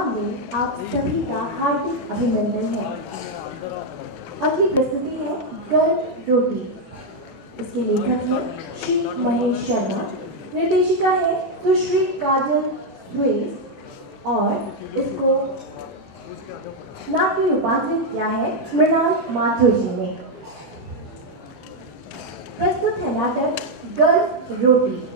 Programme में आप सभी का हार्दिक अभिनंदन है। अगली प्रस्तुति है गर्म रोटी। इसके लेखक हैं श्री महेश शर्मा, निर्देशिका है सुश्री काजल द्विवेदी और इसको नाट्य रूपांतरित किया है मृणाल माथुर जी ने। प्रस्तुत है नाटक गर्म रोटी।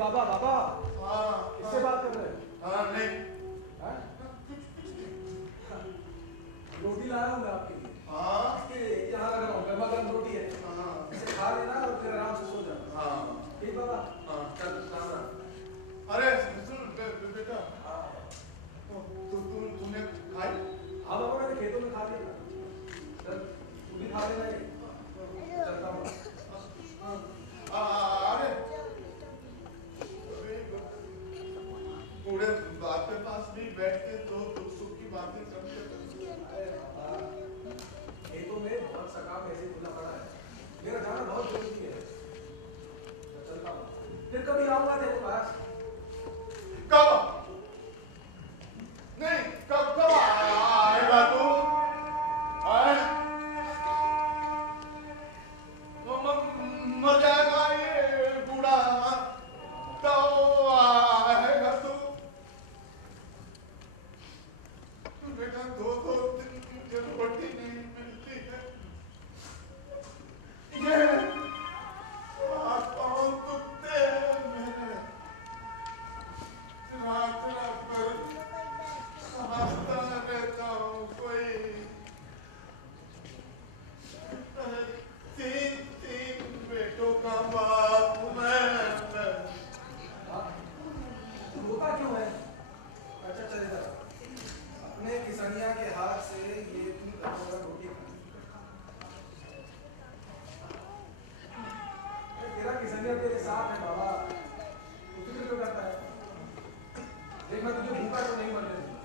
बाबा बाबा। हाँ किससे बात कर रहे हैं? हाँ नहीं रोटी लाया हूँ मैं आपके लिए। हाँ यहाँ लगा हूँ, गर्मा गर्म रोटी है। हाँ इसे खा लेना और फिर आराम से सो जाना। हाँ ठीक बाबा? हाँ चल राम राम। अरे सुन बेटा तुमने खाई? हाँ बाबा मैंने खेतों में खा लिया। चल तू भी खा लेना ये। चलता हूँ। अरे पूरे आपके पास भी बैठ के तो दुख सुख की बातें करते खेतों में बहुत सा काम ऐसे खुला पड़ा है, मेरा जाना बहुत जरूरी है। मैं चलता हूँ, फिर कभी आऊंगा तेरे पास। कब नहीं कब कब आएगा तू? मर जाएगा ये बूढ़ा तो आएगा तू? बेटा दो दिन मुझे रोटी नहीं मिलती है। ये पाँव दुखते हैं मेरे। रात रात भर समझता रहता हूँ कोई तीन बेटों का बाप मैं। रोता क्यों है? अच्छा चल इधर। अपने किसनिया के हाथ से ये तू रोटी खा। तेरा किसनिया तेरे साथ है बाबा, तू फिक्र क्यों करता है? देख मैं तुझे भूखा तो नहीं मरने दूंगा।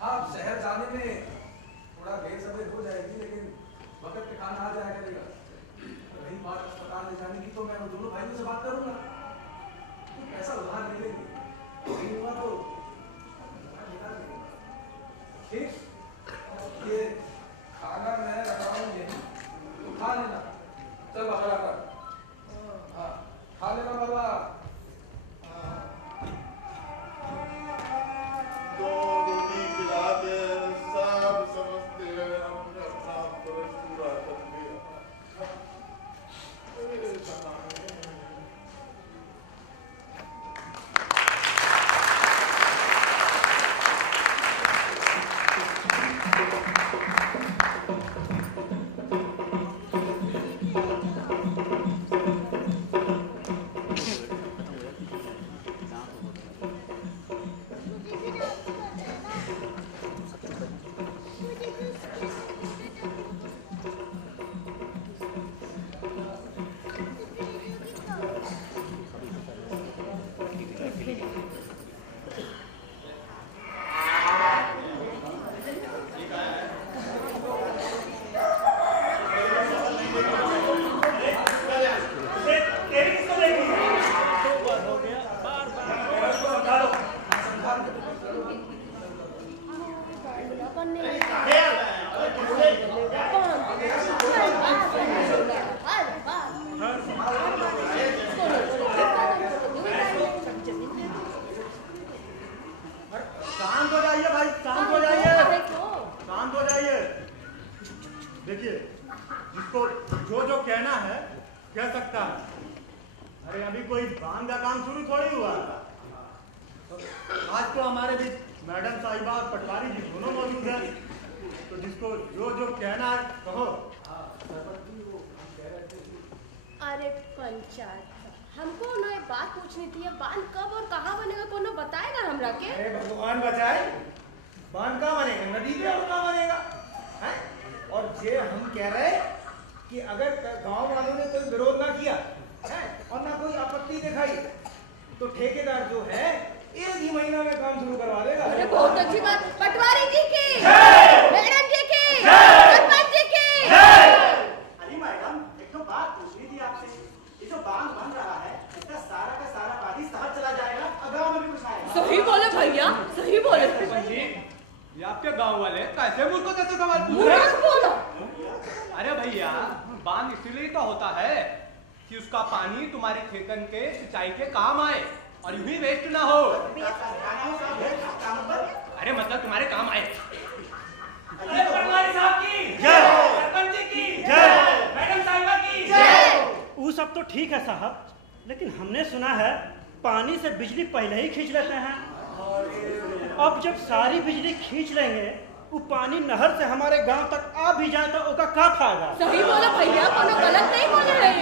हाँ शहर जाने में थोड़ा देर सवेर हो जाएगी, लेकिन वक्त पे खाना आ जाया करेगा। रही बात अस्पताल ले जाने की, तो मैं वो दोनों भाइयों से बात करूंगा। तू पैसा उधार ले लेंगे, नहीं हुआ तो निकाल लेंगे। ठीक? ये खाना मैं रखा हूँ यहीं, तो खा लेना। चल बाबा आता। हाँ खा लेना बाबा। दो रोटी खिला दे सब समझते हैं हमने अपना फर्ज पूरा कर लिया। शांत हो जाइए भाई, शांत हो जाइए, शांत हो जाइए। देखिए जिसको जो जो कहना है कह सकता है। अरे अभी कोई बांध का काम शुरू थोड़ी हुआ। आज तो हमारे बीच मैडम साहिबा और पटवारी जी दोनों मौजूद हैं, तो जिसको जो जो कहना है कहो। अरे पंचायत हमको ना एक बात पूछनी थी, बांध कब और कहाँ बनेगा, कोनो बताएगा हमरा के? अरे भगवान बचाए, बांध कहाँ बनेगा? नदी पे और कहाँ बनेगा है? और ये हम कह रहे कि अगर गांव वालों ने कोई विरोध ना किया है और ना कोई आपत्ति दिखाई, तो ठेकेदार जो है 1 ही महीना में काम शुरू करवा देगा। अरे बहुत अच्छी बात। पटवारी जी की, मैडम जी की, सरपंच जी की। अरे मैडम एक तो बात पूछनी थी आपसे, ये जो बांध बन रहा है इसका सारा का सारा पानी शहर चला जाएगा और गाँव में भी कुछ आएगा। सही बोले भैया, सही बोले। ये आपके गांव वाले कैसे मूर्खों जैसे सवाल पूछ रहे मूर्ख बोलो। अरे भैया बांध इसलिए तो होता है कि उसका पानी तुम्हारे खेतन के सिंचाई के काम आए और यूं ही वेस्ट ना हो। अरे मतलब तुम्हारे काम आए। पटवारी साहब की जय, सरपंच जी की जय, मैडम साहिबा की जय। वो सब तो ठीक है साहब, लेकिन हमने सुना है पानी से बिजली पहले ही खींच लेते हैं। अब जब सारी बिजली खींच लेंगे, वो पानी नहर से हमारे गांव तक आ भी जाए तो उसका क्या फायदा? सही बोला भैया, कोनो गलत नहीं बोल रहे।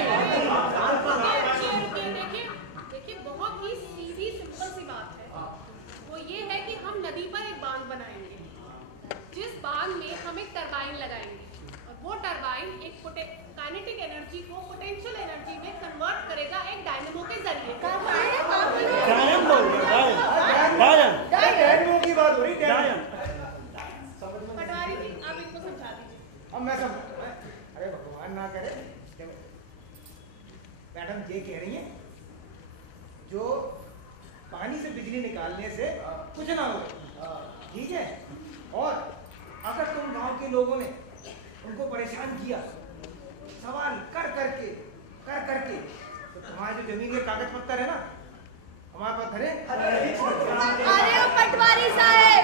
देखिए बहुत ही सीधी सिंपल सी बात है। वो ये है कि हम नदी पर एक बांध बनाएंगे, जिस बांध में हम एक टरबाइन लगाएंगे और वो टरबाइन एक काइनेटिक एनर्जी को पोटेंशियल एनर्जी में कन्वर्ट करेगा एक डायनेमो के जरिए। डायनेमो की बात हो रही है। पटवारी जी आप इनको समझा दीजिए। अब मैं अरे भगवान ना करे, मैडम ये कह रही है जो पानी से बिजली निकालने से कुछ ना हो, ठीक है। और अगर तुम गांव के लोगों ने उनको परेशान किया सवाल कर करके तो तुम्हारे जो जमीन के कागज पत्तर है ना हमारे पास धरे। अरे पटवारी साहब,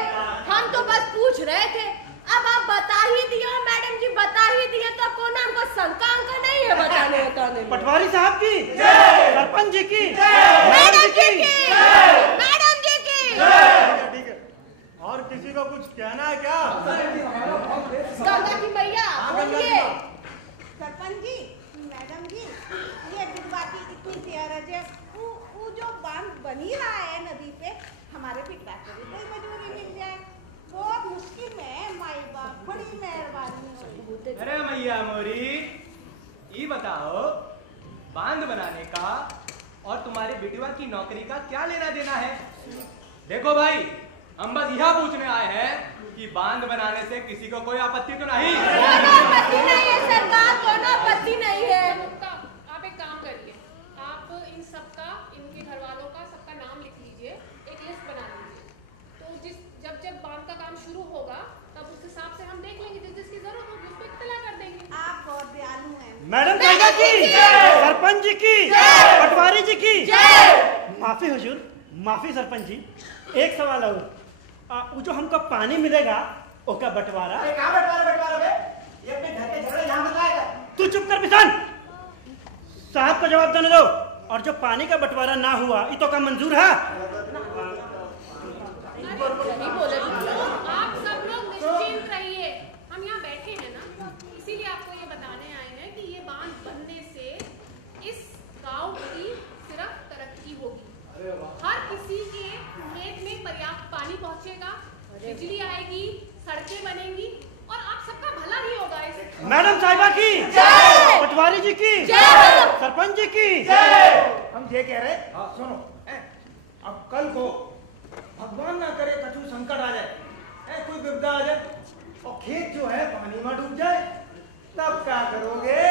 हम तो बस पूछ रहे थे, अब आप बता ही दिए, मैडम जी बता ही दिए, तो कौन हमको शंका नहीं है बताने। पटवारी साहब की जय, सरपंच जी की जय, मैडम जी की जय, मैडम जी की जय। ठीक है, और किसी को कुछ कहना है क्या? गंगा की मैया बोलिए। सरपंच जी, मैडम जी, ये बात इतनी प्यारा है, वो जो बांध बनी रहा है नदी पे, हमारे पिता को भी कोई मजबूरी मिल जाए, बहुत मुश्किल में माई बाप, बड़ी मेहरबानी। अरे मैया मोरी, ये बताओ बांध बनाने का और तुम्हारे बेटुआ की नौकरी का क्या लेना देना है? देखो भाई, हम बस यह पूछने आए हैं कि बांध बनाने से किसी को कोई आपत्ति तो नहीं? कोई आपत्ति नहीं है सरकार, कोई आपत्ति नहीं है। आप एक काम करिए, आप इन सबका, इनके घर वालों का सबका नाम लिख लीजिए, एक लिस्ट बना लीजिए। तो जब बांध का काम शुरू होगा तब उस हिसाब से हम देख लेंगे, जिसकी जरूरत होगी उसको इत्तला कर देंगे। आप बहुत दयालु हैं। मैडम साहिबा की सरपंच जी की पटवारी जी की माफी हुजूर, माफी सरपंच जी। एक सवाल और, वो जो हमको पानी मिलेगा उसका बंटवारा? कहाँ बंटवारा बे? ये अपने घर के झगड़े यहाँ बताएगा। तू चुप कर बिसान, साहब को जवाब देने दो। और जो पानी का बंटवारा ना हुआ, ये तो का मंजूर है? आप सब लोग निश्चिंत रहिए, हम यहाँ बैठे हैं ना, इसीलिए आपको ये बताने आए हैं कि ये बांध बनने से इस गांव की सिर्फ तरक्की होगी। हर किसी के खेत में पर्याप्त पानी पहुंचेगा, बिजली आएगी, सड़कें बनेंगी और आप सबका भला ही होगा। इस मैडम साहिबा की जय, पटवारी जी की जय, सरपंच जी की जय। हम ये कह रहे, सुनो, अब कल को भगवान ना करे कछु संकट आ जाए, कोई विपदा आ जाए और खेत जो है पानी में डूब जाए, तब क्या करोगे?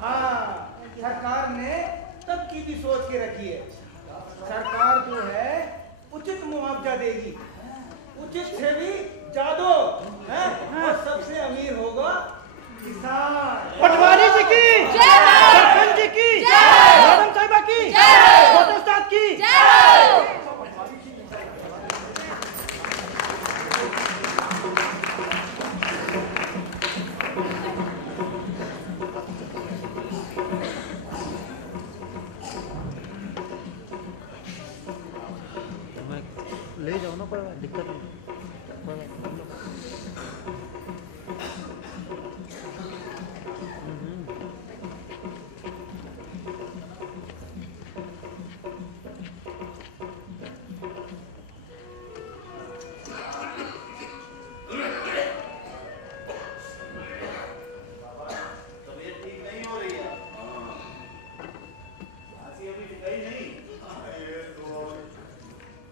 हाँ, सरकार ने तब की भी सोच के रखी है। सरकार जो है उचित मुआवजा देगी, उचित से भी ज्यादा, और सबसे अमीर होगा किसान। पटवारी जी की जय, सरपंच जी की जय, मैडम साहिबा की जय, फोटो स्टाफ की जय। ले जाओ ना, कोई दिक्कत नहीं।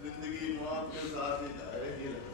जिंदगी मौत के साथ ही जा रही है।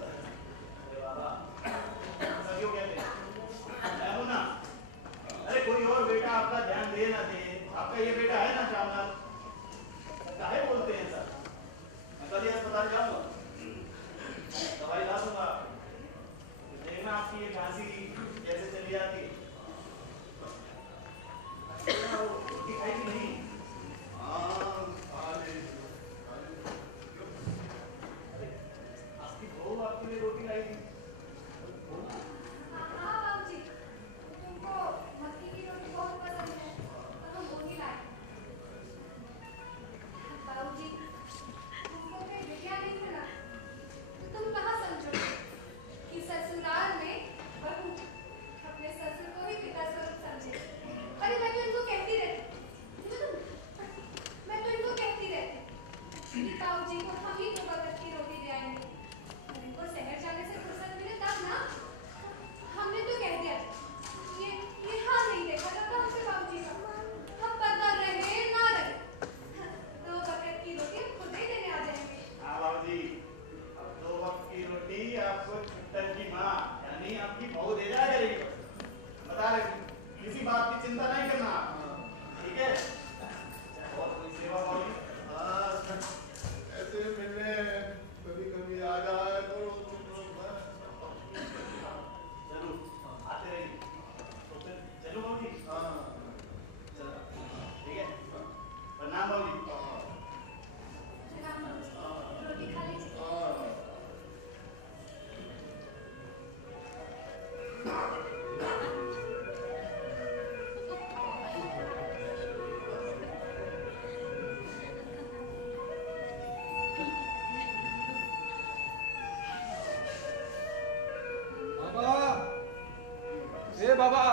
बाबा।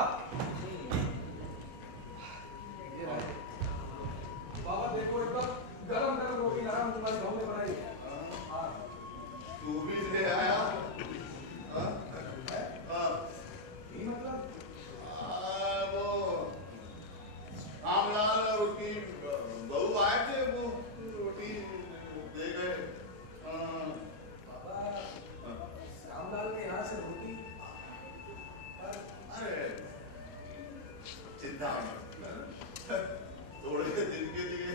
बाबा देखो एकदम गरम गरम रोटी ला रहा हूँ, तुम्हारे गाँव में बनाई। हाँ तू भी ले आया? ये मतलब वो रामलाल रोटी बहू आए थे, वो रोटी दे गए। बाबा रामलाल के यहाँ से रोटी? अरे चिंता मत कर, थोड़े दिन के लिए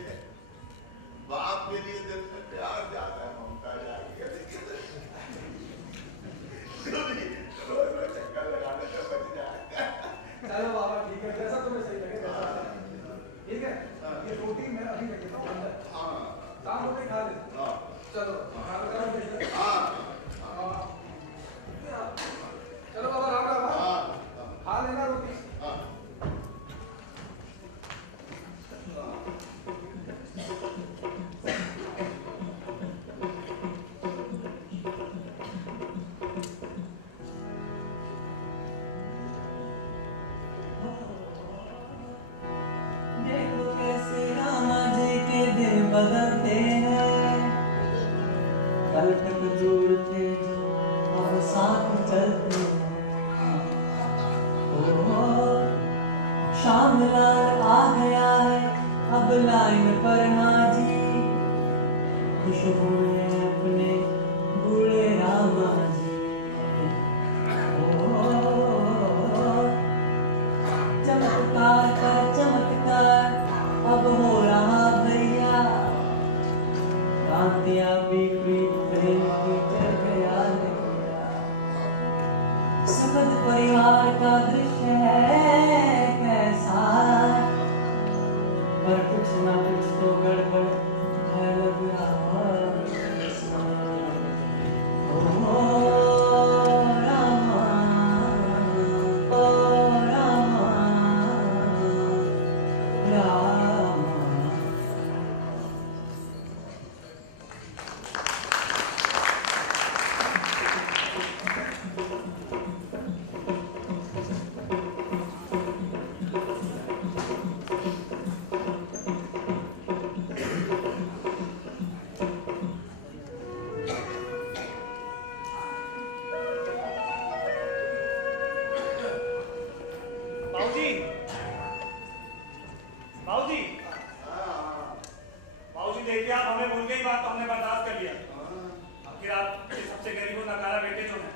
बाप के लिए दिल में प्यार जाता है, ममता जाती है। रोज रोज चक्कर लगाने से बच जाएगा। चलो बाबा ठीक है, जैसा तुम्हें सही लगे वैसा। ठीक है, ये रोटी मैं अभी रख देता हूँ अंदर। हाँ शाम को खा लेते। हाँ चलो हाँ चलो बाबा राम राम। हाँ खा लेना रोटी। हाँ देखो कैसे रामा जी के दिन बदलते हैं, कल तक दूर थे जो अब साथ चलते हैं। ओ शाम लाल आ गया है अब लाइन पर हाजी, खुश हुए अपने बूढ़े रामा जी। चमत्कार पर चमत्कार अब हो रहा भैया, कांतिया बिखरी प्रेम की चढ़ गया नैया। सुखद परिवार का दृश्य है कैसा, पर कुछ ना कुछ तो गड़बड़ है लग रहा। देखिए आप हमें भूल गई बात तो हमने बर्दाश्त कर लिया। आखिर आप सबसे गरीब और नकारा बेटे जो हैं,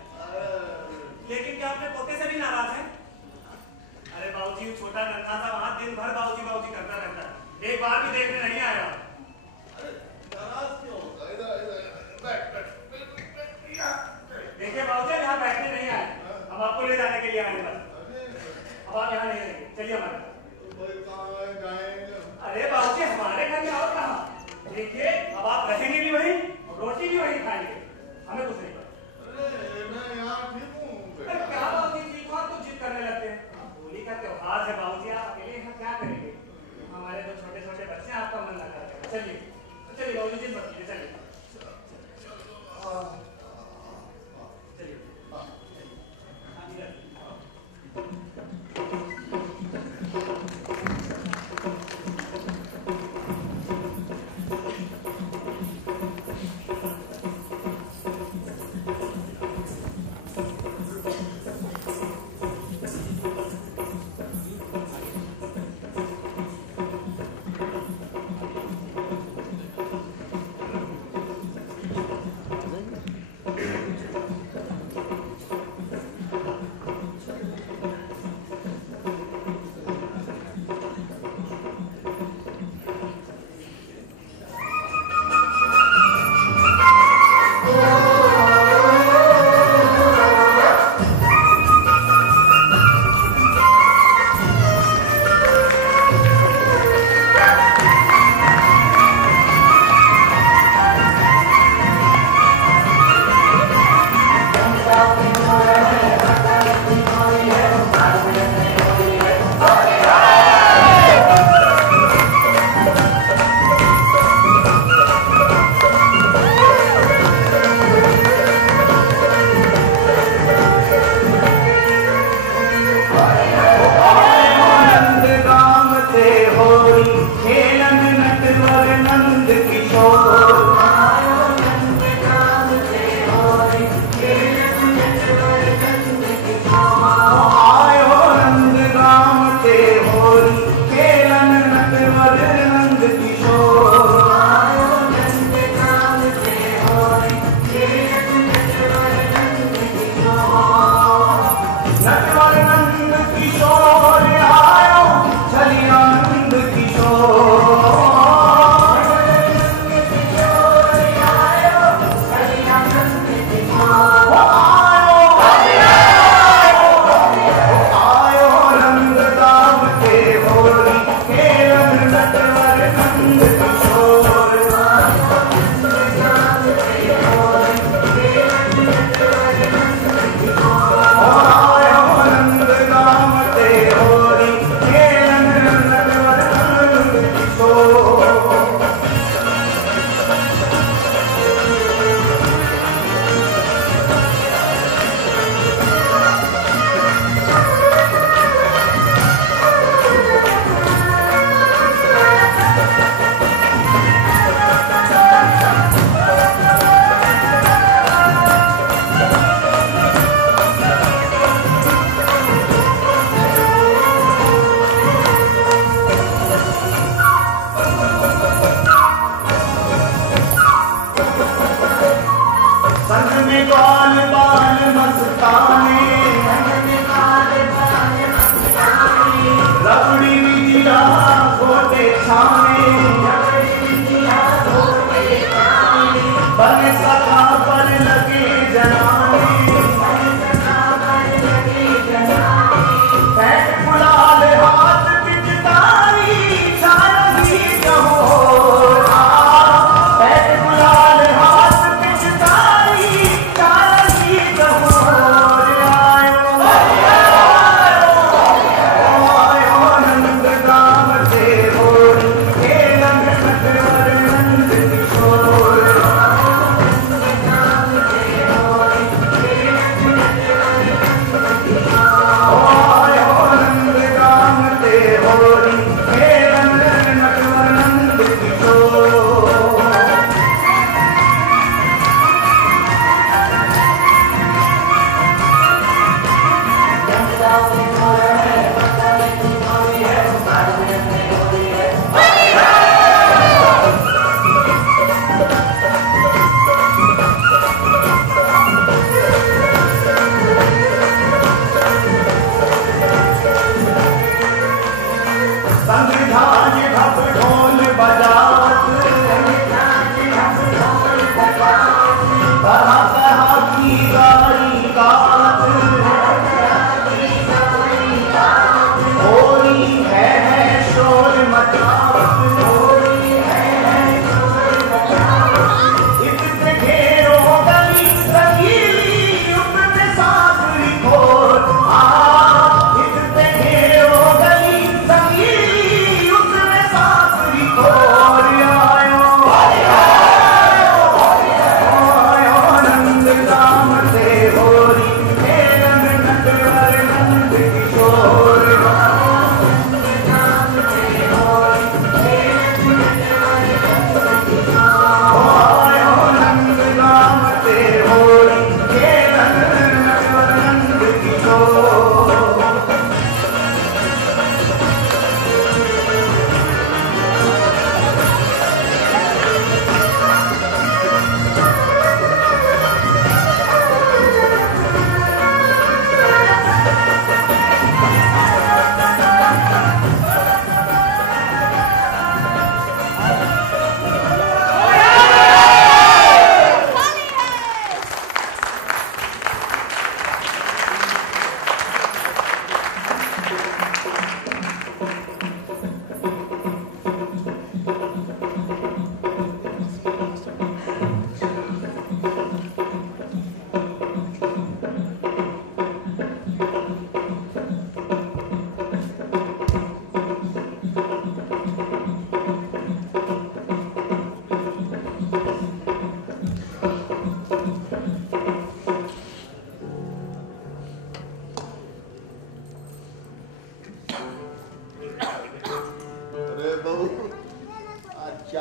लेकिन क्या अपने पोते से भी नाराज हैं? अरे बाबूजी वो छोटा नन्हा सा वहां दिन भर बाबूजी बाबूजी करता रहता है, एक बार भी देखने नहीं आया। नाराज क्यों होगा? देखिए बाबूजी यहाँ बैठने नहीं आए, हम आपको ले जाने के लिए आए बस। अब आप यहाँ नहीं रहेंगे, चलिए हमारे। अरे बाबूजी हमारे घर में और कहाँ? देखिए अब आप रहेंगे भी वहीं और रोटी भी वहीं खाएंगे, हमें कुछ नहीं पता। मैं यहाँ ठीक हूँ। क्या बाबूजी ठीक हो, तो जिद करने लगते हैं। होली का त्योहार है बाबूजी, आप अकेले यहाँ क्या करेंगे? हमारे दो छोटे छोटे बच्चे हैं, आपका मन न करते। चलिए चलिए बाबूजी जिद मत कीजिए, चलिए किशोर आयो नंद गाम के होरी खेलन नटवर नंद किशोर नटवर नंद किशोर आयो छलिया नंद किशोर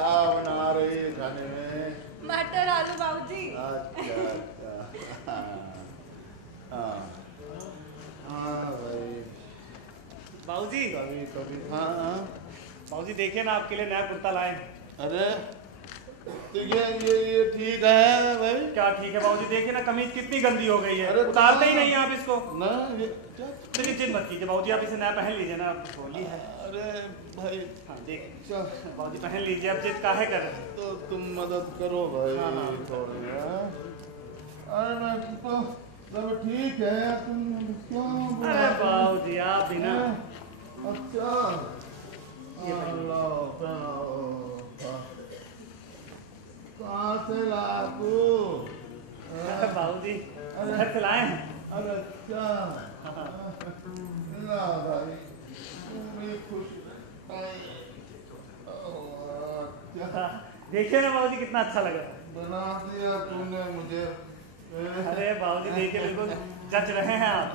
क्या बना रही है खाने में? मटर आलू बाबूजी। अच्छा अच्छा। हाँ हाँ भाई बाबूजी। कभी कभी हाँ हाँ बाबूजी देखिए ना, आपके लिए नया कुर्ता लाए। अरे तो ये ठीक है भाई। क्या ठीक है बाबूजी? देखिए ना कमीज कितनी गंदी हो गई है। अरे उतारते ही नहीं आप इसको ना। ये चलिए जिद मत कीजिए बाबूजी, आप इसे नया पहन लीजिए ना, अब होली है। अरे भाई हाँ देख बाबूजी पहन लीजिए, अब जिद काहे कर रहे हैं? तो तुम मदद करो भाई। हाँ, हाँ। थोड़ी। अरे मैं तो सब ठीक है, तुम क्यों? अरे बाबूजी आप भी ना। अच्छा कहाँ से लाकू? बाबूजी घर से लाए। अरे अच्छा ना भाई पूरी खुश। देखिए ना बाबूजी कितना अच्छा लगा। बना दिया तूने मुझे। अरे बाबूजी देखिए बिल्कुल जच रहे हैं आप।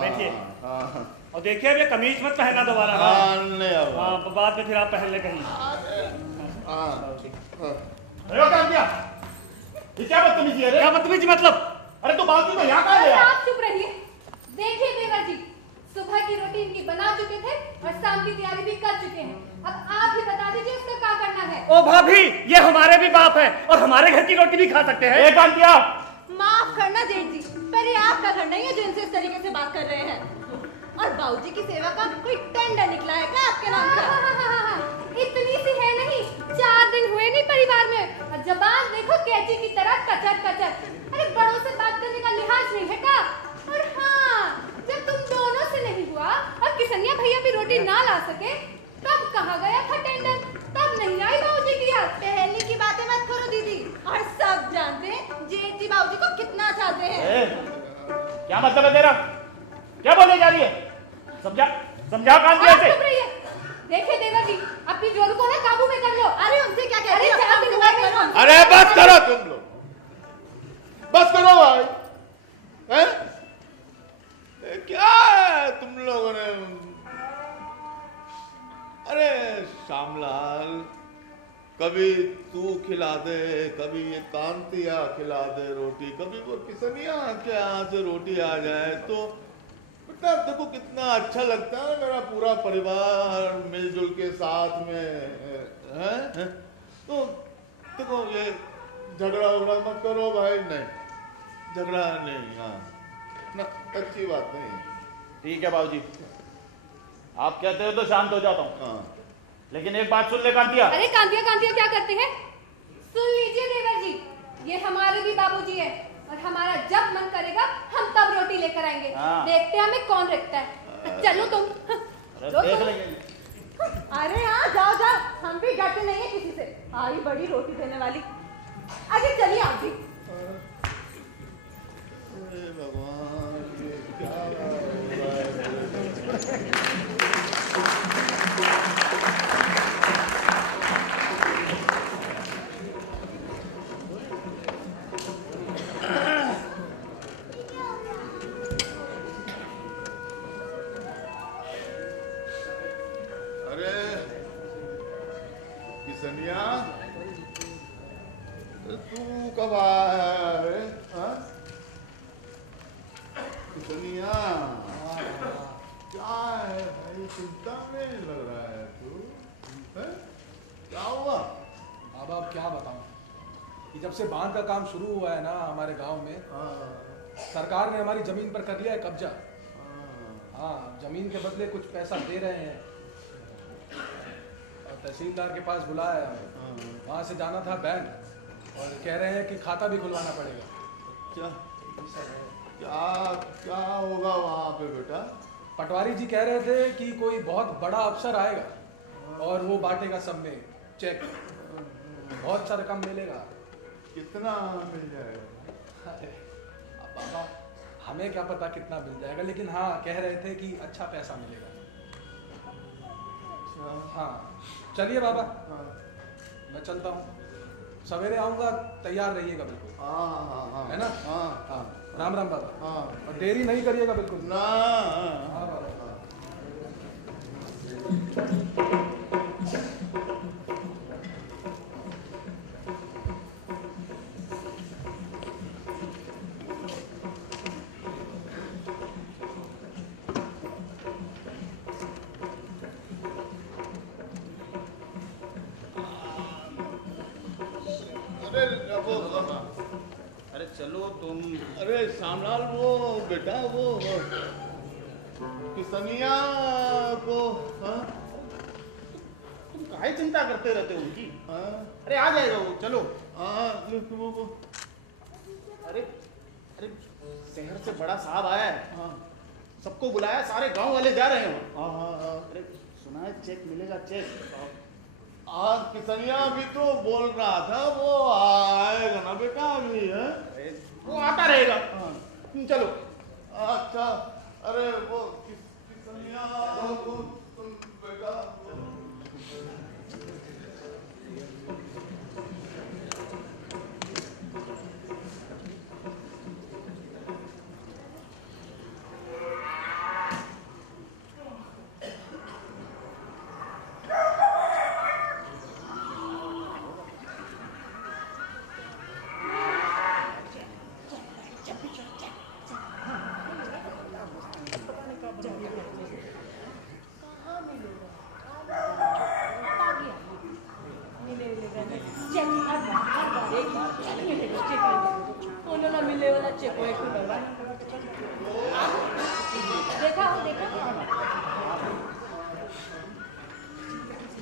बैठिए और देखिए अब ये कमीज मत पहनना दोबारा। हाँ बाद में फिर आप पहन ले कहीं। ये क्या बदतमीजी है? क्या बदतमीजी मतलब? अरे तो बाकी तो यहाँ कहाँ अरे गया? आप चुप रहिए। देखिए देवर जी, सुबह की रोटी इनकी बना चुके थे और शाम की तैयारी भी कर चुके हैं। अब आप ही बता दीजिए उसका क्या करना है। ओ भाभी, ये हमारे भी बाप है और हमारे घर की रोटी भी खा सकते हैं। एक आंटिया माफ करना जेठ जी, पर ये आपका घर नहीं है जो इनसे इस तरीके से बात कर रहे हैं। और बाबूजी की सेवा का कोई टेंडर निकला है क्या आपके नाम का? इतनी सी है नहीं, 4 दिन हुए नहीं परिवार में और जबान देखो कैची की तरह कचर कचर। अरे बड़ों से बात करने का लिहाज नहीं है क्या? और हाँ, जब तुम दोनों से नहीं हुआ और किसनिया भैया भी रोटी ना ला सके तब कहा गया था टेंडर, तब नहीं आई बाबूजी की याद। पहले की बातें मत करो दीदी, और सब जानते हैं जेठ जी बाबूजी को कितना चाहते हैं। क्या मतलब है तेरा? क्या बोलने जा रही है? समझा कांतिया से। देखिए देवर जी, अपनी जोर को ना काबू में कर लो। अरे उनसे क्या कह रही हो? अरे बस करो तुम लोग, बस करो भाई। हैं? क्या है तुम लोगों ने? अरे श्यामलाल, कभी तू खिला दे, कभी ये कांतिया खिला दे रोटी, कभी वो किसनिया के यहाँ से रोटी आ जाए तो बेटा देखो कितना अच्छा लगता है। मेरा पूरा परिवार मिलजुल के साथ में है। तो देखो ये झगड़ा उगड़ा मत करो भाई। नहीं झगड़ा नहीं, हाँ ना, अच्छी बात नहीं। ठीक है बाबूजी, आप कहते हो तो शांत हो जाता हूँ। हाँ लेकिन एक बात सुन ले कांतिया। अरे कांतिया कांतिया क्या करते हैं? सुन लीजिए देवर जी, ये हमारे भी बाबूजी है और हमारा जब मन करेगा हम तब रोटी लेकर आएंगे। देखते हैं हमें कौन रखता है। चलो तुम। देख लेंगे। अरे हाँ जाओ जाओ, हम भी डरते नहीं है किसी से। आई बड़ी रोटी देने वाली। आगे चलिए आप भी। अरे भगवान ये क्या किसनिया, तू कब आया है? किसनिया क्या है भाई, चिंता में लग रहा है तू? क्या हुआ? अब क्या बताऊं कि जब से बांध का काम शुरू हुआ है ना हमारे गांव में, सरकार ने हमारी जमीन पर कर लिया है कब्जा। हाँ, जमीन के बदले कुछ पैसा दे रहे हैं और तहसीलदार के पास बुलाया है। वहाँ से जाना था बैंक और कह रहे हैं कि खाता भी खुलवाना पड़ेगा। क्या क्या क्या होगा वहाँ पे बेटा? पटवारी जी कह रहे थे कि कोई बहुत बड़ा अफसर आएगा और वो बांटेगा सब में चेक, बहुत सा रकम मिलेगा। कितना मिल जाएगा? अरे बाबा हमें क्या पता कितना मिल जाएगा, लेकिन हाँ कह रहे थे कि अच्छा पैसा मिलेगा। हाँ चलिए बाबा, मैं चलता हूँ, सवेरे आऊँगा, तैयार रहिएगा बिल्कुल। हाँ है ना? हाँ राम राम बाबा। हाँ और देरी नहीं करिएगा बिल्कुल ना। हाँ बाबा। अरे चलो तुम। अरे श्यामलाल वो बेटा वो किसनिया को तुम काहे चिंता करते रहते हो उनकी? अरे आ जाएगा वो, चलो। अरे अरे शहर से बड़ा साहब आया है, सबको बुलाया, सारे गांव वाले जा रहे हो। अरे सुना है चेक मिलेगा, चेक। किसनिया अभी तो बोल रहा था वो आएगा ना बेटा अभी है। वो आता रहेगा, चलो। अच्छा अरे वो किसनिया तुम बेटा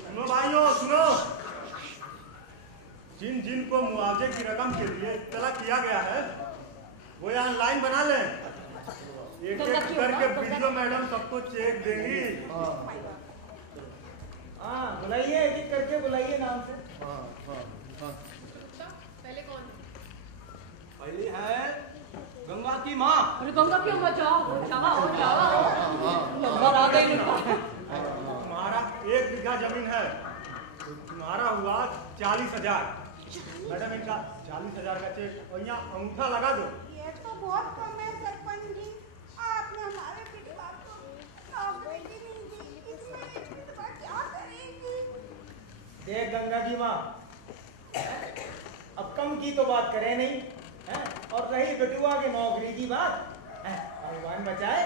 सुनो भाइयों सुनो, जिन जिन को मुआवजे की रकम के लिए इत्तला किया गया है वो यहाँ लाइन बना ले। एक एक करके वीडियो मैडम सबको चेक देंगी। हाँ बुलाइए, एक एक करके बुलाइए नाम से। पहले कौन? पहली है गंगा की माँ। अरे गंगा की अम्मा जाओ नंबर आ गई। तुम्हारा 1 बीघा जमीन है, तुम्हारा हुआ 40,000। मैडम इनका 40,000 का चेक और यहाँ अंगूठा लगा दो। ये तो बहुत कम है सरपंच जी, आपने हमारे विधवा को नौकरी नहीं दी, इसमें विधवा क्या करेगी? देख गंगा की माँ, अब कम की तो बात करे नहीं है, और रही बेटुआ के नौकरी की बात, भगवान बचाए,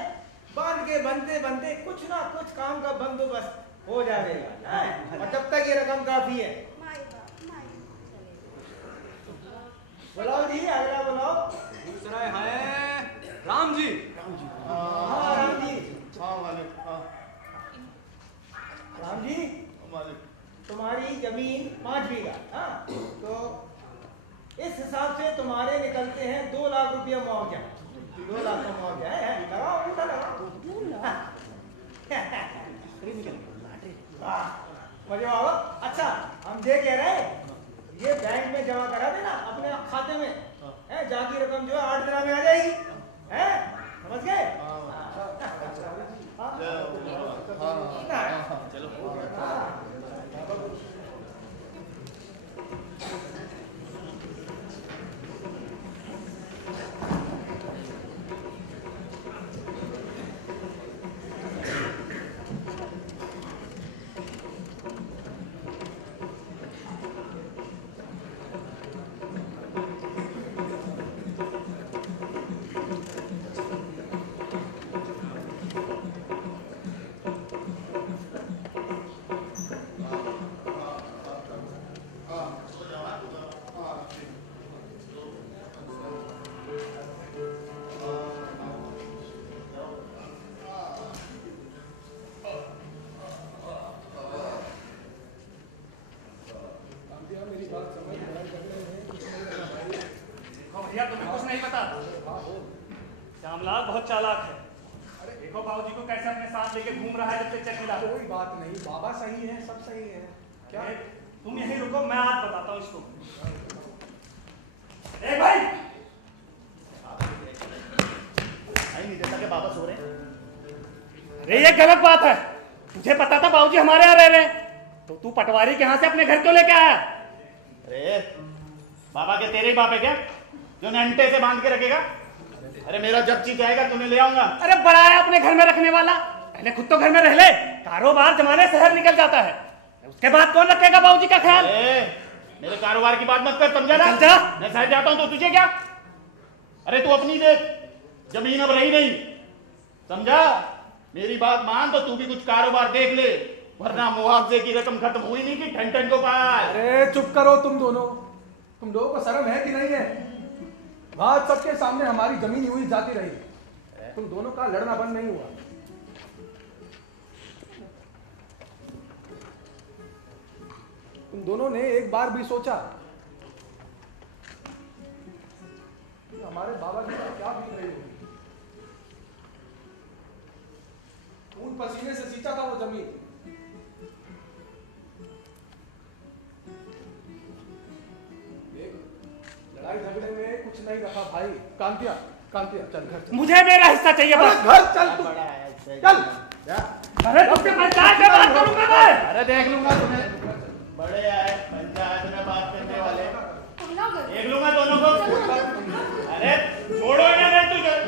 बांध के बनते बनते कुछ ना कुछ काम का बंदोबस्त हो जाएगा, और जब तक ये रकम काफी है। बुलाओ जी, अगला बुलाओ। दूसरा है राम जी। हाँ राम जी। हाँ मालिक। राम जी मालिक, तुम्हारी जमीन 5 बीघा, हाँ, तो इस हिसाब से तुम्हारे निकलते हैं 2 लाख रुपया मुआवजा। 2 लाख का मुआवजा है, लगाओ अंगूठा लगाओ। मजा आओ। अच्छा हम ये कह रहे हैं, ये बैंक में जमा करा देना अपने खाते में, है, जाकी रकम जो है 8 दिन में आ जाएगी, है, समझ गए? चलो भैया तुम्हें कुछ नहीं पता, श्यामलाल बहुत चालाक है। अरे देखो बाबूजी को कैसे अपने साथ लेके घूम रहा है जब से चेक मिला। कोई बात नहीं, बाबा सही है, सब सही है। क्या तुम यहीं रुको, मैं आज बताता हूँ इसको। ए भाई नहीं देता कि बाबा सो रहे हैं। अरे ये गलत बात है, तुझे पता था बाबूजी हमारे यहाँ रह रहे हैं, तो तू पटवारी के यहाँ से अपने घर क्यों लेके आया? अरे बाबा के तेरे ही बाप है क्या जो अंटे से बांध के रखेगा? अरे मेरा जब चीज आएगा तुम्हें ले आऊंगा। अरे बड़ा है अपने घर में रखने वाला, पहले खुद तो घर में रह ले, कारोबार जमाने शहर निकल जाता है, उसके बाद कौन रखेगा बाबूजी का ख्याल? मेरे कारोबार की बात मत कर, समझा ना? समझा? मैं शहर जाता हूँ तो तुझे क्या? अरे तू अपनी देख, जमीन अब रही नहीं, समझा? मेरी बात मान तो तू भी कुछ कारोबार देख ले, वरना मुआवजे की रकम खत्म हुई नहीं कि ठन ठन को पाया। अरे चुप करो तुम दोनों, तुम लोगों को शर्म है कि नहीं है? वहां सबके सामने हमारी जमीन हुई जाती रही, तुम दोनों का लड़ना बंद नहीं हुआ। तुम दोनों ने एक बार भी सोचा कि हमारे बाबा जी का क्या बीत रही होगी? खून पसीने से सींचा था वो जमीन। लड़ाई झगड़े में कुछ नहीं रखा भाई। कांतिया, कांतिया चल घर चल। मुझे मेरा हिस्सा चाहिए बस। घर चल तू, चल। अरे तुमसे पंचायत में बात करूंगा मैं। अरे देख लूंगा तुम्हें। बड़े आए पंचायत में बात करने वाले, देख लूंगा दोनों को। अरे छोड़ो इन्हें, नहीं तू चल।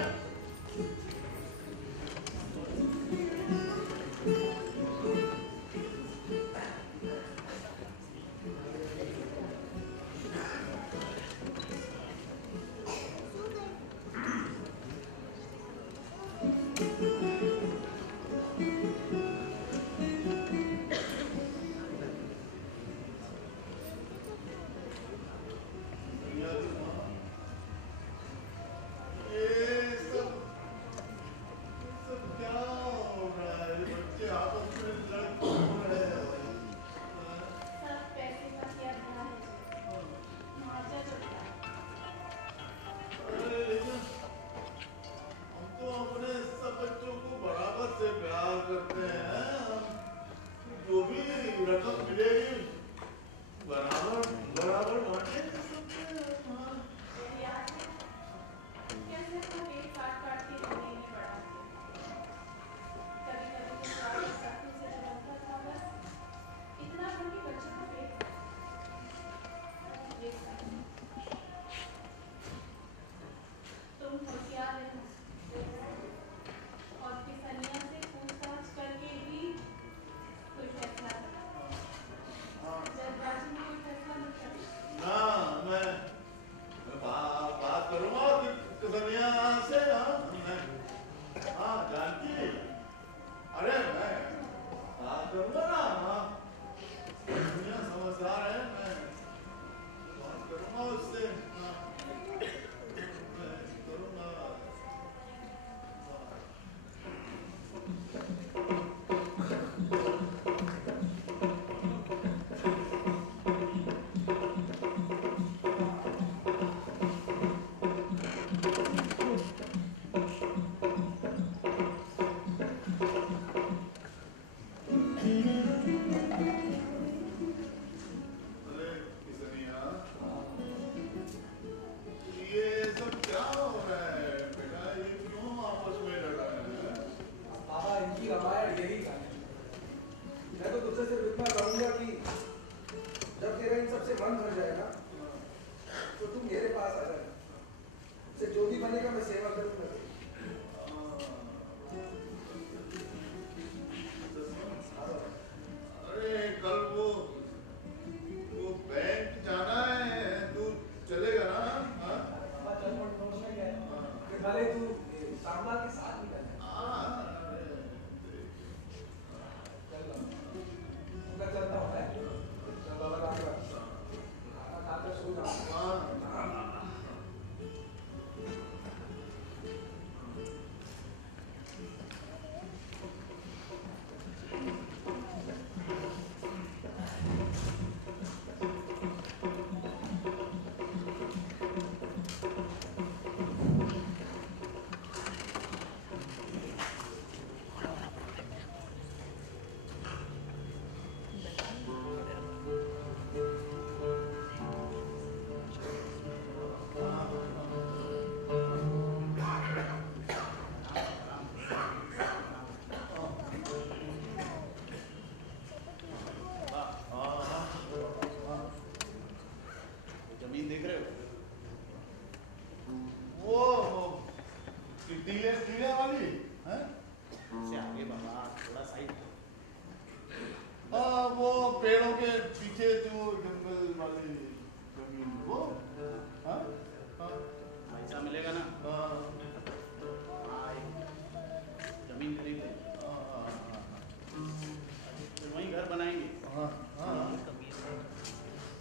हाँ हाँ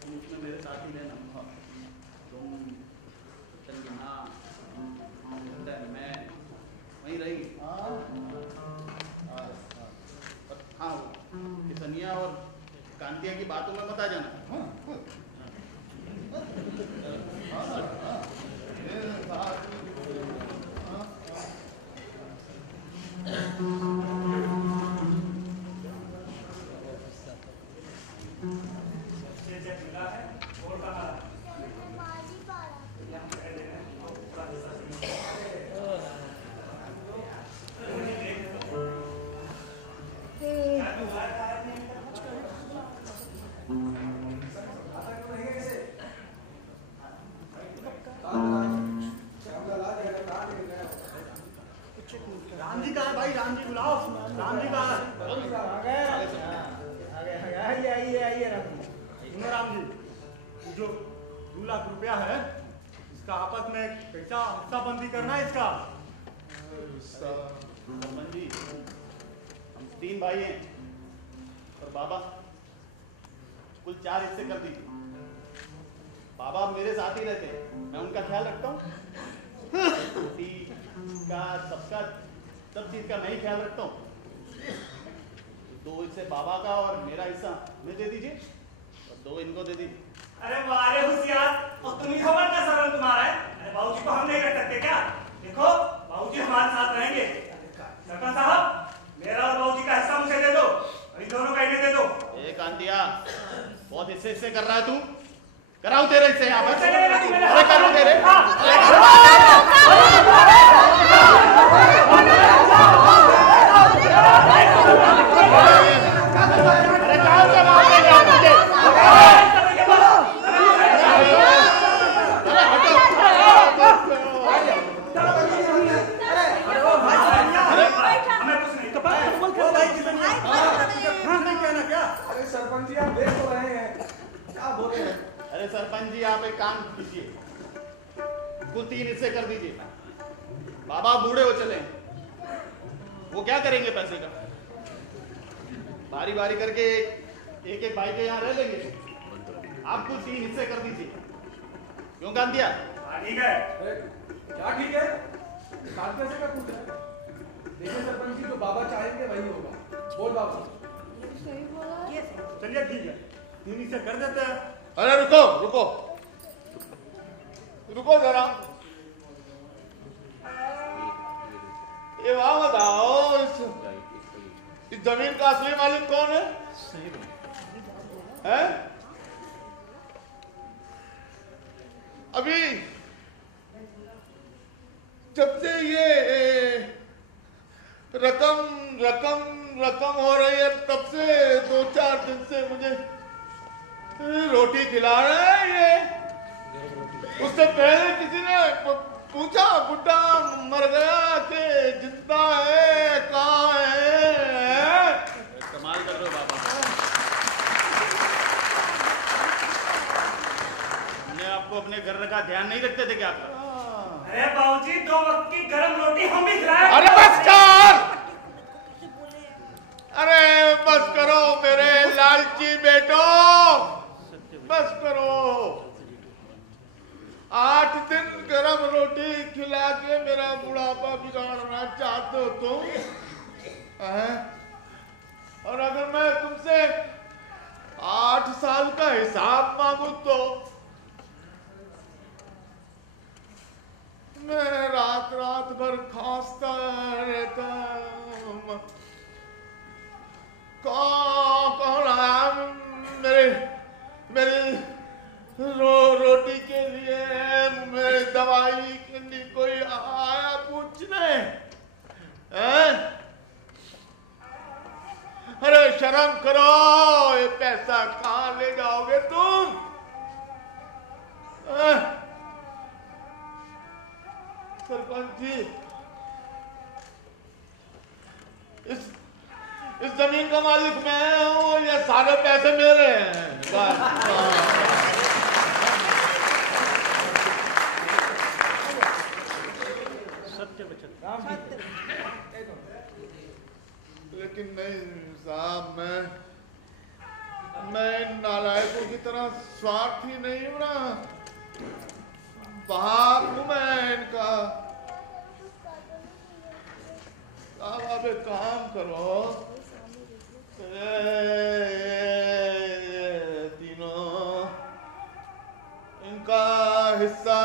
उसमें मेरे साथ ही रहना। नहीं रहेगी। हाँ, किसनिया और कांतिया की बातों में मत आ जाना। राम जी कहाँ है भाई? राम जी बुलाओ। राम जी कहाँ है? आइए राम जी। सुनो राम जी, जो 2 लाख रुपया है इसका आपस में कैसा हिस्सा बंदी करना है इसका? सरपंच जी, हम 3 भाई हैं और बाबा कुल 4 हिस्से कर दीजिए। बाबा मेरे साथ ही रहते हैं, मैं उनका ख्याल रखता हूँ। रोटी का, सबका, सब चीज का मैं ही ख्याल रखता हूँ। 2 हिस्से बाबा का और मेरा हिस्सा मैं दे दीजिए और 2 इनको दे दीजिए। अरे वारे होशियार, और तुम ही खबर का सरल तुम्हारा है। अरे बाबूजी को हम नहीं कर सकते क्या? देखो बाबूजी हमारे साथ रहेंगे। सरपंच साहब, मेरा और बाबूजी का हिस्सा मुझे दे दो और इन दोनों का इन्हें दे दो। ए कांतिया, बहुत हिस्से कर रहा है तू। कराऊं तेरे हिस्से यहाँ पर? अरे करूं तेरे? अरे कहाँ से मारेगा मुझे? अरे सरपंच जी आप देख तो रहे हैं, क्या बोल रहे हैं? अरे सरपंच जी, आप एक काम कीजिए, कुल 3 हिस्से कर दीजिए। बाबा बूढ़े हो चले हैं, वो क्या करेंगे पैसे का? बारी बारी करके एक भाई के यहाँ रह लेंगे। आप कुल 3 हिस्से कर दीजिए। क्यों कांतिया? ठीक है। क्या ठीक है? 7 पैसे का कुछ है। देखिए सरपंच जी, जो बाबा चाहेंगे वही होगा। बोल बाबा। सही बोला। चलिए ठीक है, 3 हिस्से कर देते हैं। अरे रुको रुको रुको जरा, ये वहां बताओ, इस जमीन का असली मालिक कौन है? हैं? अभी जब से ये रकम हो रही है, तब से 2-4 दिन से मुझे रोटी खिला रहे हैं ये। उससे पहले किसी ने पूछा बुड्ढा मर गया कि जिंदा है, कहाँ है? कमाल कर रहे हो बाबा। हमने आपको अपने घर का ध्यान नहीं रखते थे क्या? अरे बाबूजी, 2 वक्त की गरम रोटी हम भी खिलाए। अरे बस कर, अरे बस करो मेरे लालची बेटो, बस करो। 8 दिन गरम रोटी खिला के मेरा बुढ़ापा बिगाड़ना चाहते हो तुम? और अगर मैं तुमसे 8 साल का हिसाब मांगू तो मैं रात भर खांसता रहता हूँ। कौन आया मेरी रोटी के लिए, मेरी दवाई के लिए कोई आया पूछने? अरे शर्म करो, ये पैसा कहाँ ले जाओगे तुम? सरपंच जी, इस जमीन का मालिक मैं हूँ, ये सारे पैसे मेरे हैं। सत्य वचन। लेकिन नहीं साहब, मैं नालायकों की तरह स्वार्थी नहीं हूं ना। बाप हूं मैं इनका। अब एक काम करो, तीनों इनका हिस्सा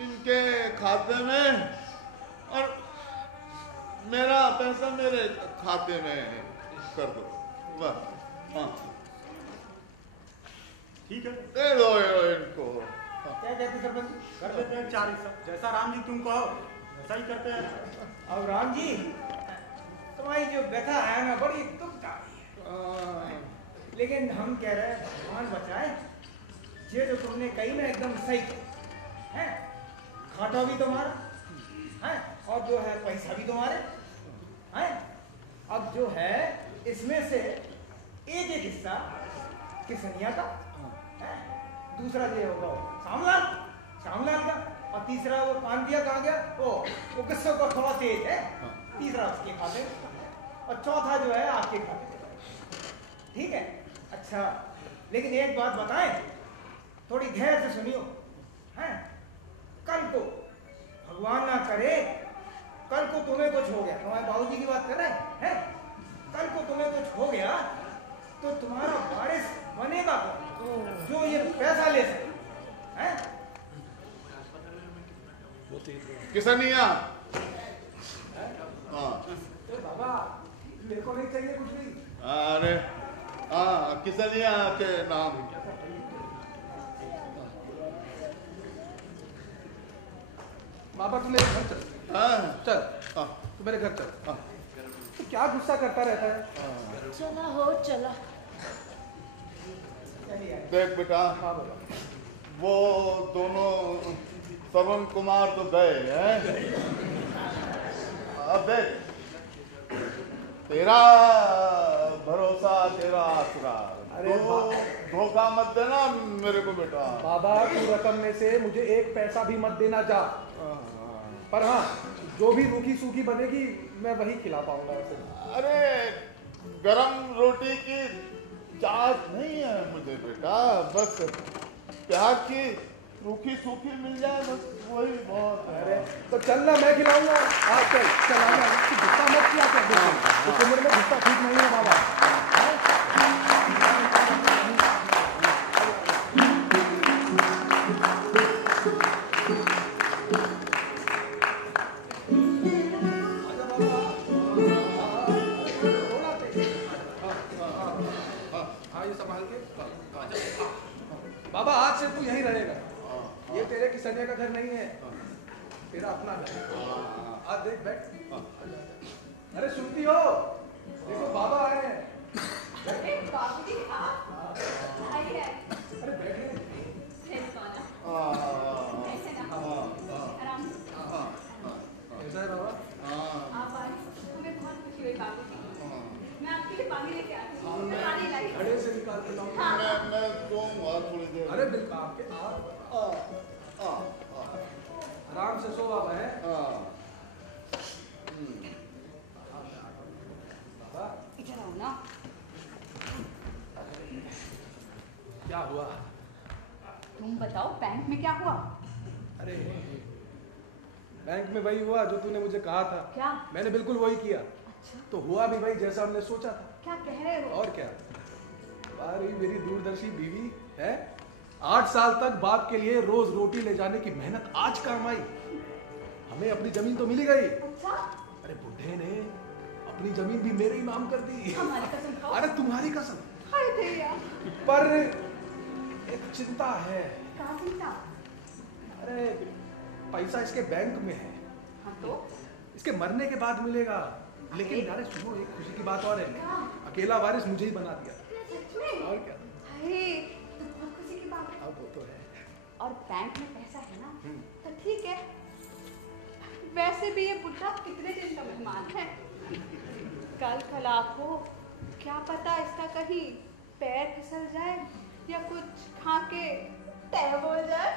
इनके खाते में और मेरा पैसा मेरे खाते में कर दो। बस, हाँ ठीक है, दे दो इनको। क्या कहते सरपंच? कर देते हैं 4 हिस्सा, जैसा राम जी तुम कहो वैसा ही करते हैं। अब राम जी, तुम्हारी जो व्यथा है ना बड़ी दुखदायी है, लेकिन हम कह रहे हैं भगवान बचाए, ये जो तुमने कही ना एकदम सही है, घाटा भी तुम्हारा है और जो है पैसा भी तुम्हारे है। अब जो है इसमें से एक हिस्सा किसनिया का है, दूसरा जो होगा श्यामलाल का, और तीसरा वो पांडिया कहाँ गया, वो किस्सों को थोड़ा तेज है, तीसरा उसके खाते और चौथा जो है आपके खाते। ठीक है, अच्छा लेकिन एक बात बताएं, थोड़ी धैर्य से सुनियो हैं। कल को भगवान ना करे, कल को तुम्हें कुछ हो गया, तुम्हारे बाबूजी की बात कर रहे हैं, कल को तुम्हें कुछ हो गया तो तुम्हारा वारिस बनेगा जो ये पैसा ले सके हैं। किसनिया, हाँ बाबा मेरे को नहीं चाहिए कुछ भी। अरे हाँ, किसनिया के नाम। बाबा तू मेरे घर चल। चल तू मेरे घर चल। तो क्या गुस्सा करता रहता है? चला हो चला। देख बेटा, वो दोनों श्रवण कुमार तो गए हैं, अब देख तेरा भरोसा तेरा आसरा, अरे तो धोखा मत देना मेरे को बेटा। बाबा तू रकम में से मुझे एक पैसा भी मत देना जा, पर हाँ जो भी रूखी सूखी बनेगी मैं वही खिला पाऊंगा उसे। अरे गरम रोटी की चाहत नहीं है मुझे बेटा, बस प्यार की रूखी सूखी मिल जाए बस वही बहुत है। अरे तो चलना मैं खिलाऊंगा। हाँ चल चलाना, गुस्सा मत किया कर, इस उम्र में गुस्सा ठीक नहीं है बाबा। बाबा आज से तू यहीं रहेगा, ये तेरे किसनिया का घर नहीं है, तेरा अपना घर है। आज देख बैठ। अरे सुनती हो, देखो बाबा आए हैं। अरे बैठिए। कैसा है बाबा? मैं आपके लिए पानी लेके आती हूँ, मैं पानी लाई। घड़े से निकाल के लाऊं। मैं सोऊंगा थोड़ी देर। अरे बिल्कुल आपके आराम से सो बाबा है। बाबा इधर आओ ना। क्या हुआ? तुम बताओ बैंक में क्या हुआ? अरे बैंक में वही हुआ जो तूने मुझे कहा था। क्या? मैंने बिल्कुल वही किया। अच्छा। तो हुआ भी वही जैसा हमने सोचा था। क्या कह रहे हो? और क्या, अरे मेरी दूरदर्शी बीवी है, 8 साल तक बाप के लिए रोज रोटी ले जाने की मेहनत आज काम आई। हमें अपनी जमीन तो मिल गई। अच्छा? अरे बुढ़े ने अपनी जमीन भी मेरे ही नाम कर दी। हमारी कसम खाओ। अरे तुम्हारी कसम। हाय भैया। पर एक चिंता है। क्या चिंता? अरे पैसा इसके बैंक में है। हाँ तो? इसके मरने के बाद मिलेगा। लेकिन यार सुनो, एक खुशी की बात और है, अकेला वारिस मुझे ही बना दिया। सच में? और क्या? अरे तो बहुत खुशी की बात है। अब वो तो है। और बैंक में पैसा है ना, तो ठीक है। वैसे भी ये बुढ़ा कितने दिन का मेहमान है, कल खला को क्या पता इसका कहीं पैर फिसल जाए या कुछ खा के तय हो जाए।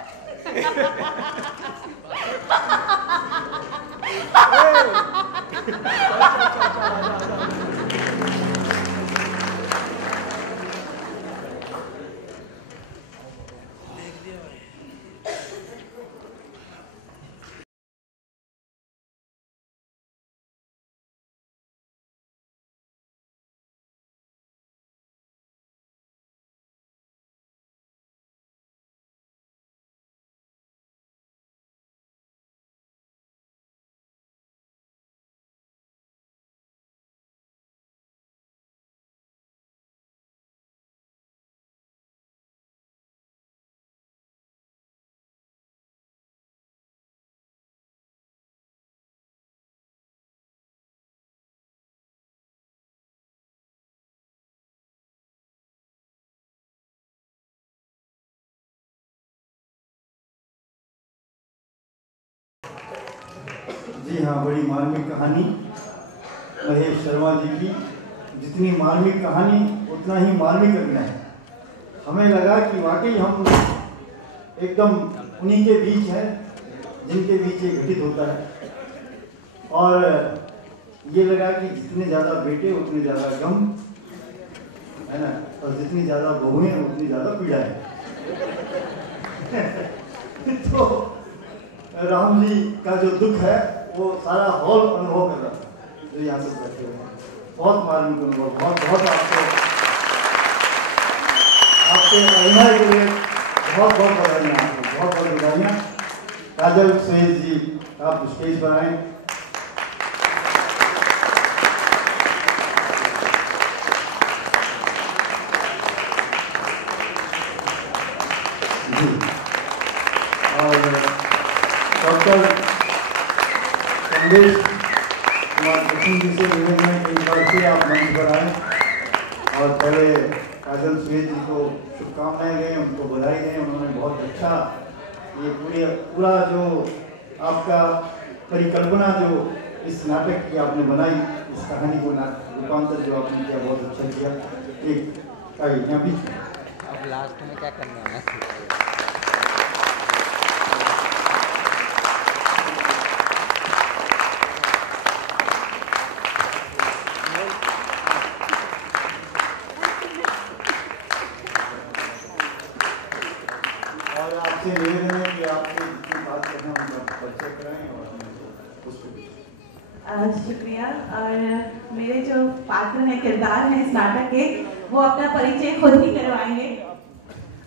जी हाँ, बड़ी मार्मिक कहानी महेश शर्मा जी की। जितनी मार्मिक कहानी उतना ही मार्मिक अभिनय। हमें लगा कि वाकई हम एकदम उन्हीं के बीच हैं जिनके बीच ये घटित होता है, और ये लगा कि जितने ज़्यादा बेटे उतने ज़्यादा गम है ना, और जितनी ज़्यादा बहुएं उतनी ज़्यादा पीड़ा है। तो राम जी का जो दुख है वो सारा हॉल अनुभव कर रहा था जो यहाँ से बैठे हुए हैं। बहुत मार्मिक अनुभव, बहुत बहुत आपके अभिनय के लिए बहुत बहुत बधाइयाँ, आपको बहुत बहुत बधाइयाँ। काजल सुहेल जी, आप स्टेज पर आए। और डॉक्टर संदेश कुमार कृष्ण जी से निवेदन है कि एक बार फिर आप मंच पर आए और पहले काजल सुहेल जी को शुभकामनाएं दें, उनको बधाई दें। उन्होंने बहुत अच्छा ये पूरा जो आपका परिकल्पना जो इस नाटक की आपने बनाई, इस कहानी को रूपांतर जो आपने किया, बहुत अच्छा किया। एक आई यहाँ भी अब लास्ट में क्या करना है? और आपसे निवेदन है कि आपसे जितनी बात करना है उनका परिचय कराएं और उस पर शुक्रिया। और मेरे जो पात्र हैं, किरदार हैं इस नाटक के, वो अपना परिचय खुद ही करवाएंगे।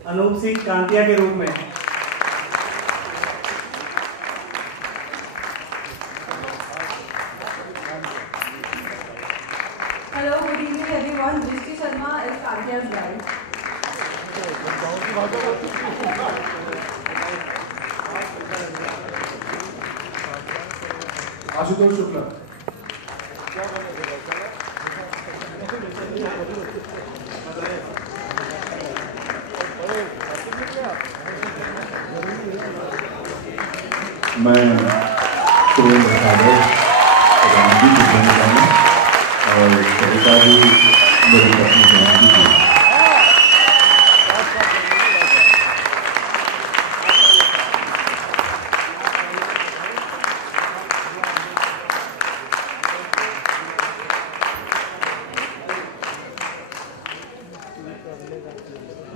अनूप सिंह कांतिया के रूप में। Hello, good evening everyone. दृष्टि शर्मा इज कांतिया's wife. आशुतोष शुक्ला। मैं प्रेम सागर रामजी की भूमिका में, और कविता भी मेरी पत्नी रामजी की।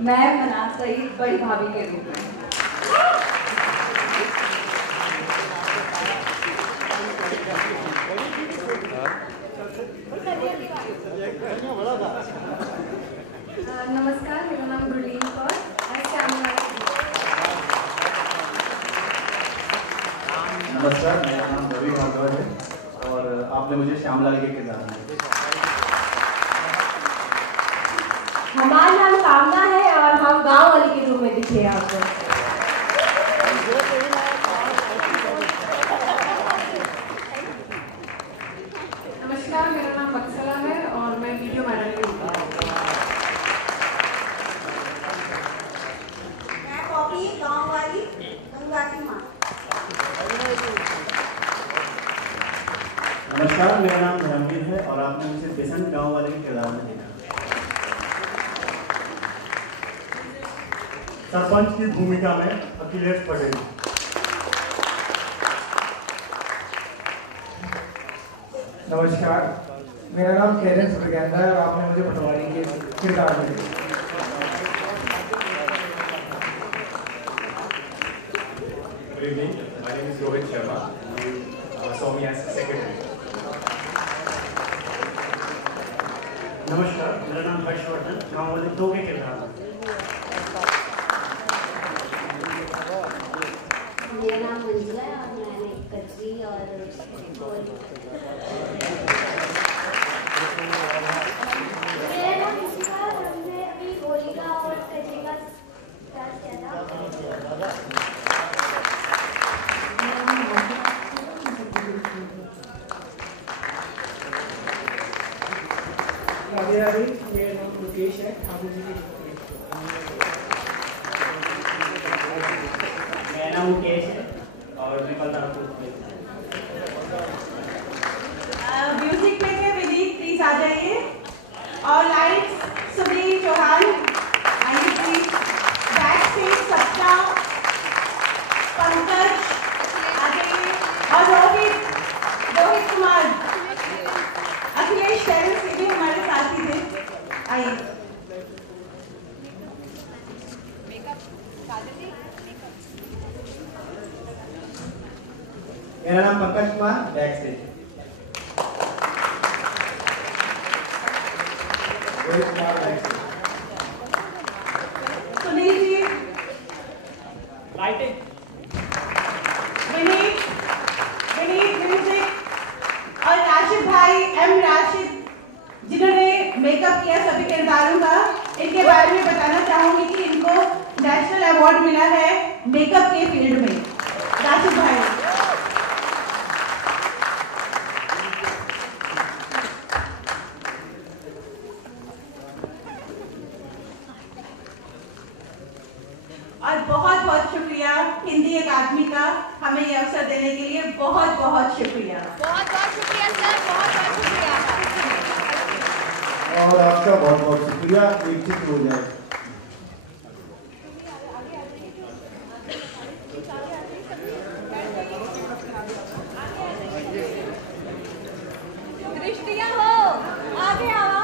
मैं मनाज सईद बड़ी भाभी के रूप में। नमस्कार, मेरा नाम गुरलीन कौर। नमस्कार, मेरा नाम रवि भागवत है और आपने मुझे श्यामलाल के किरदार में। हमारा नाम कामना है और हम गांव वाली के रूप में दिखे आपको। नमस्कार, मेरा नाम बक्सला है और मैं वीडियो मॉडल के रूप में। मैं कॉपी गांव वाली गंगा की माँ। नमस्कार, मेरा नाम धर्मवीर है और आपने मुझे बेसन गांव वाले के किरदार में देखा। सरपंच की भूमिका में अखिलेश पटेल। नमस्कार, मेरा नाम कैरेंस ब्रिगेंदा है और आपने मुझे पटवारी के किरदार में देखा। Good evening. My name is Rohit Sharma. You saw me as secretary. नमस्कार, मेरा नाम हर्षवर्धन, गांव वाले 2 के किरदार में। मेरा नाम मंजुला है और मैंने कचरी और मेरा नाम मुस्का। हमने अभी होलिका और कचरी का डांस किया था। राधे राधे, मेरा नाम मुकेश है। ठाकुर जी की मेरा नाम मुकेश है और मैं कल मेरा नाम Pankaj Kumar, back stage. Sunil ji, lighting, Vineet music और राशिद भाई एम राशिद जिन्होंने मेकअप किया सभी किरदारों का, इनके बारे में बताना चाहूंगी कि इनको नेशनल अवार्ड मिला है मेकअप के फील्ड में। राशिद भाई। और बहुत बहुत शुक्रिया हिंदी अकादमी का हमें ये अवसर देने के लिए, बहुत बहुत शुक्रिया। बहुत बहुत शुक्रिया सर, बहुत बहुत शुक्रिया। और आपका बहुत बहुत शुक्रिया। एक चित्र हो जाए। दृष्टियां हो, आगे आओ।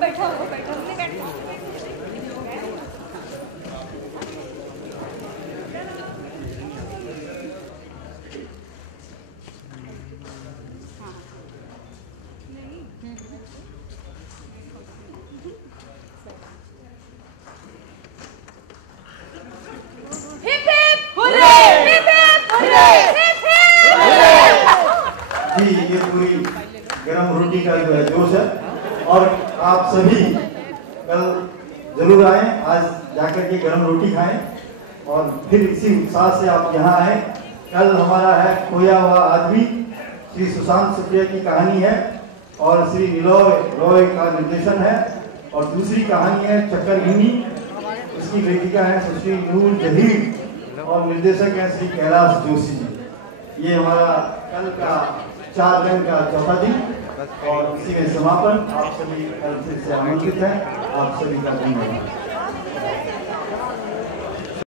बैठो बैठो बैठो। Hip hip hurray, hip hip hurray, hip hip hurray. जी, ये पूरी गरम रोटी का जो है जोश है और आप सभी कल जरूर आए, आज जाकर के गरम रोटी खाएं और फिर इसी उत्साह से आप यहाँ आए। कल हमारा है खोया हुआ आदमी, श्री सुशांत सुप्रिया की कहानी है और श्री निलॉय रॉय का निर्देशन है और दूसरी कहानी है चक्कर गिन्नी, उसकी लेखिका है सुश्री नूर जहीर और निर्देशक है श्री कैलाश जोशी जी। ये हमारा कल का 4 दिन का चौथा दिन और इसी में समापन। आप सभी कल से आमंत्रित हैं। आप सभी का धन्यवाद।